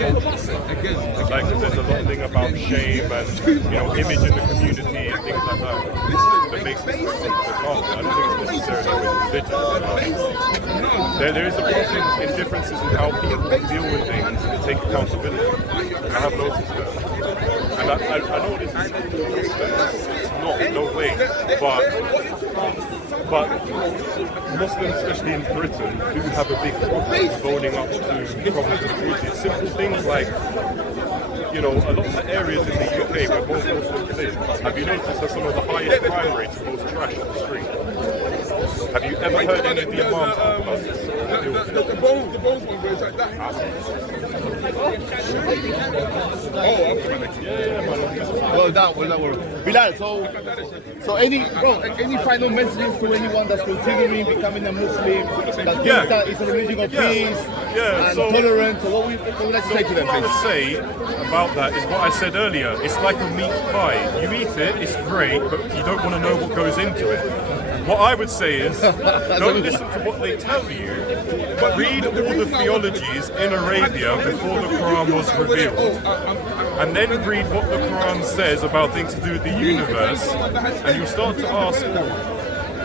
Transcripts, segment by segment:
Like, there's a lot of thing about shame and, image in the community and things like that makes this different. I don't think it's necessarily with religion. There is a problem in differences in how people deal with things and take accountability. I have noticed that. And I know this is it's not, no way, but Muslims, especially in Britain, do have a big problem owning up to problems of security. Simple things like, a lot of the areas in the UK where most Muslims live, have you noticed that some of the highest crime rates are those trash on the street? Have you ever heard any of the imams talk about this? The bones one where it's like that. Well done. Bilal, so any final messages to anyone that's considering becoming a Muslim, that thinks that it's a religion of peace and tolerance? So what would you like to say to them? What I would say about that is what I said earlier. It's like a meat pie. You eat it, it's great, but you don't want to know what goes into it. What I would say is, don't listen to what they tell you, but read all the theologies in Arabia before the Quran was revealed. And then read what the Quran says about things to do with the universe, and you'll start to ask,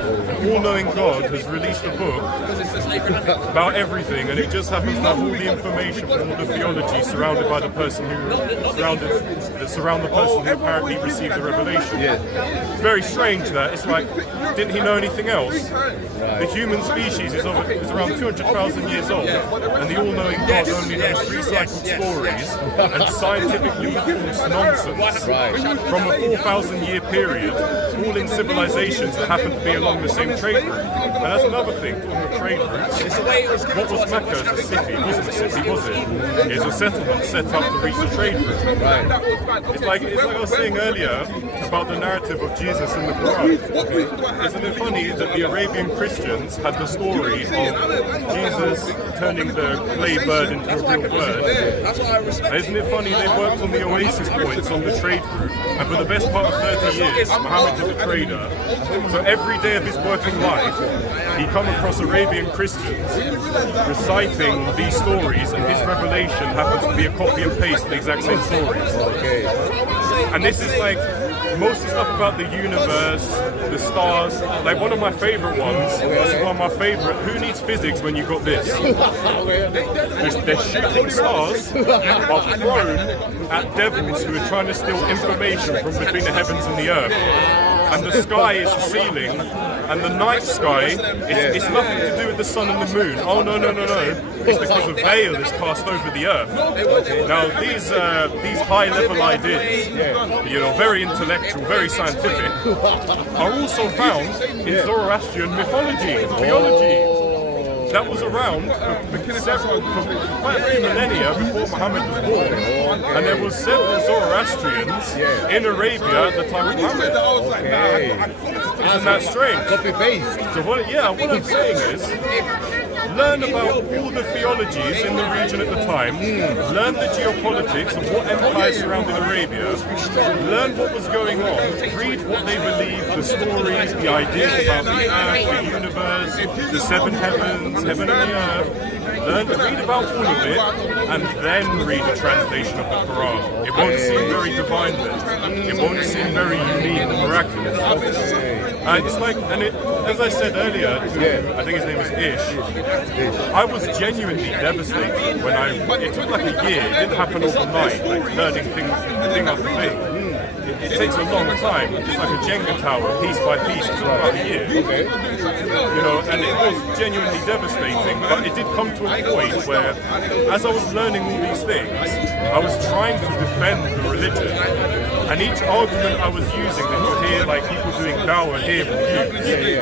the all-knowing God has released a book about everything, and it just happens to have all the information from all the theology surrounded by the person who surround the person who apparently received the revelation. It's very strange that it's like, didn't he know anything else? The human species is around 200,000 years old, and the all-knowing God only knows recycled stories and scientifically false nonsense from a 4,000-year period, all in civilizations that happen to be along the same trade route. And that's another thing, talking about trade routes. What was Mecca as a city? It wasn't a city, was it? It's a settlement set up to reach the trade route. It's like I was saying earlier about the narrative of Jesus in the Quran. Isn't it funny that the Arabian Christians had the story of Jesus turning the clay bird into a real bird? Isn't it funny they worked on the oasis points on the trade route, and for the best part of 30 years, Muhammad was a trader. So every day of his working life, he come across Arabian Christians reciting these stories, and his revelation happens to be a copy and paste of the exact same stories. And this is like most of the stuff about the universe, the stars. Like one of my favorite ones, this is one of my favorite. Who needs physics when you got this? They're shooting stars are thrown at devils who are trying to steal information from between the heavens and the earth. And the sky is the ceiling, and the night sky, it's nothing to do with the sun and the moon. Oh, no. It's because a veil is cast over the earth. Now, these high-level ideas, very intellectual, very scientific, are also found in Zoroastrian mythology and theology. That was around quite a few millennia before Muhammad was born, and there were several Zoroastrians in Arabia at the time of Muhammad. Isn't that strange? So what I'm saying is, learn about all the theologies in the region at the time, learn the geopolitics of what empires surrounded Arabia, learn what was going on, read what they believed, the stories, the ideas about the earth, the universe, the seven heavens, heaven and the earth. Read about all of it, and then read a translation of the Quran. It won't seem very divine then. It won't seem very unique and miraculous. It's like, as I said earlier, I think his name is Ish. I was genuinely devastated when it took like a year. It didn't happen overnight, like learning thing after thing. It takes a long time. It's like a Jenga tower, piece by piece. It took about a year. And it was genuinely devastating. But it did come to a point where, as I was learning all these things, I was trying to defend the religion. And each argument I was using, that you hear like people doing dawah here with you.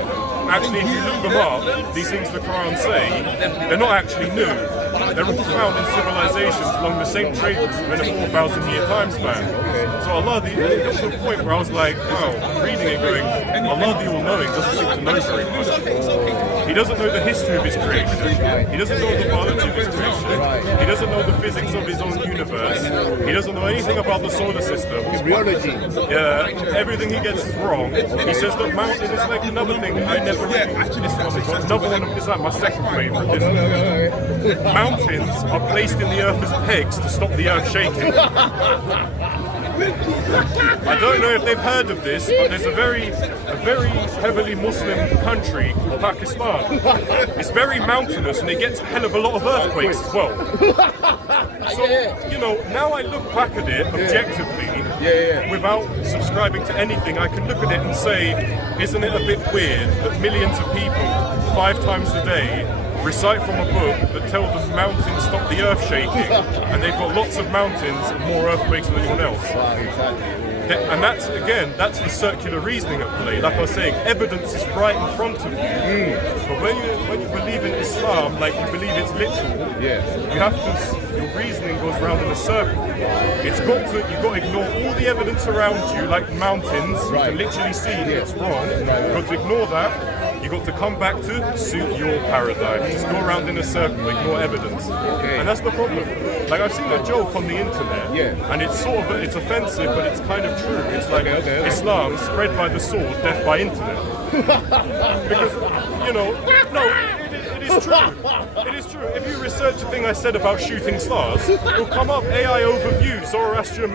Actually, if you look them up, these things the Quran say, they're not actually new. They're all found in civilizations along the same trade route within a 4,000-year time span. So Allah, it got to a point where I was like, wow, reading it going, Allah the All-Knowing doesn't seem to know very much. He doesn't know the history of his creation. He doesn't know the biology of his creation. He doesn't know the physics of his own universe. He doesn't know anything about the solar system. Everything he gets is wrong. He says that mountain is like another thing I never read. Another one is like my second favorite. mountains are placed in the earth as pegs to stop the earth shaking. I don't know if they've heard of this, but there's a very heavily Muslim country called Pakistan. It's very mountainous and it gets a hell of a lot of earthquakes as well. So, you know, now I look back at it objectively, without subscribing to anything, I can look at it and say, isn't it a bit weird that millions of people, 5 times a day, recite from a book that tells the mountains stop the earth shaking, and they've got lots of mountains and more earthquakes than anyone else. And that's, again, that's the circular reasoning at play. Like I was saying, evidence is right in front of you. But when you believe in Islam, like you believe it's literal, you have to, your reasoning goes round in a circle. You've got to ignore all the evidence around you, like mountains, you can literally see that it's wrong. You've got to ignore that. You've got to come back to suit your paradigm. Just go around in a circle, ignore evidence. And that's the problem. Like, I've seen a joke on the internet, and it's sort of, it's offensive, but it's kind of true. It's like Islam spread by the sword, death by internet. Because, you know, no, it is true. It is true. If you research the thing I said about shooting stars, it'll come up AI overview, Zoroastrian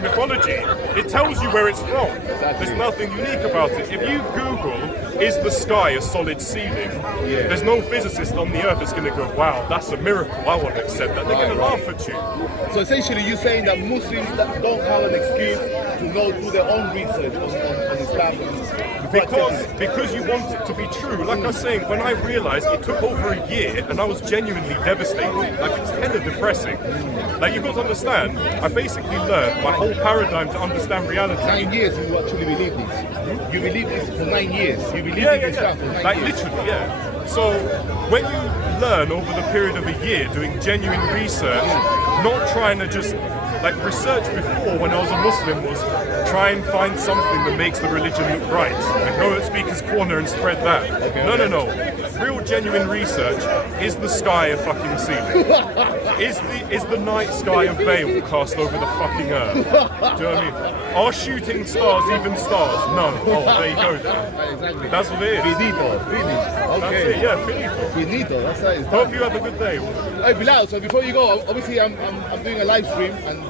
mythology. It tells you where it's from. There's nothing unique about it. If you Google, is the sky a solid ceiling? There's no physicist on the earth that's going to go, wow, that's a miracle, I want to accept that. They're going to laugh at you. So essentially you're saying that Muslims that don't have an excuse to do their own research on Islam. Because you want it to be true. Like I was saying, when I realised it took over a year and I was genuinely devastated. Like, it's kind of depressing. Like, you've got to understand, I basically learned my whole paradigm to understand reality. 9 years you actually believe this. You believe this for 9 years. You believe in Islam for 9 years. Like, literally, So when you learn over the period of a year doing genuine research, not trying to just, like, research before when I was a Muslim was try and find something that makes the religion look right and go at Speaker's Corner and spread that. No. Real genuine research, is the sky a fucking ceiling? Is the night sky a veil cast over the fucking earth? Do you know what I mean? Are shooting stars even stars? None. Oh, there you go. Exactly. That's what it is. Finito. Finish. That's it, finito. Finito. That's how it's done. Hope you have a good day. Hey Bilal, so before you go, obviously I'm doing a live stream and